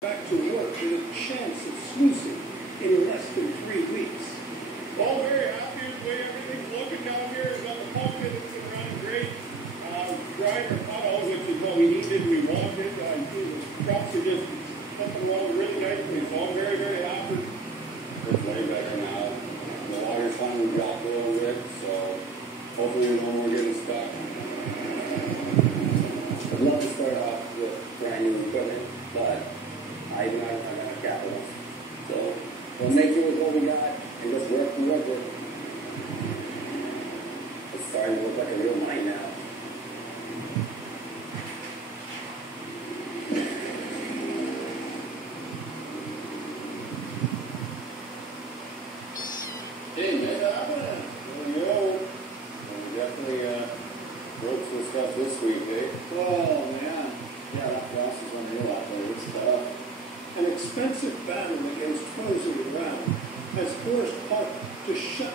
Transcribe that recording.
back to work with a chance of sluicing in less than 3 weeks. Well, very happy with the way everything's looking down here. We've got the pump in, it's been running great. Drying our puddles, which is what we needed, we wanted. The crops are just pumping along really nicely, so I'm very, very happy. It's way better now. The water's finally dropped a little bit, so hopefully no more getting stuck. I'd love to start off with brand new equipment, but I do not have enough capital. So we'll make it with what we got and just work and work it. It's starting to look like a real mine now. Hey, man, we definitely broke some stuff this week, eh? Oh, man. Yeah, that frost is unreal out there. It's tough. An expensive battle against frozen ground has forced Park to shut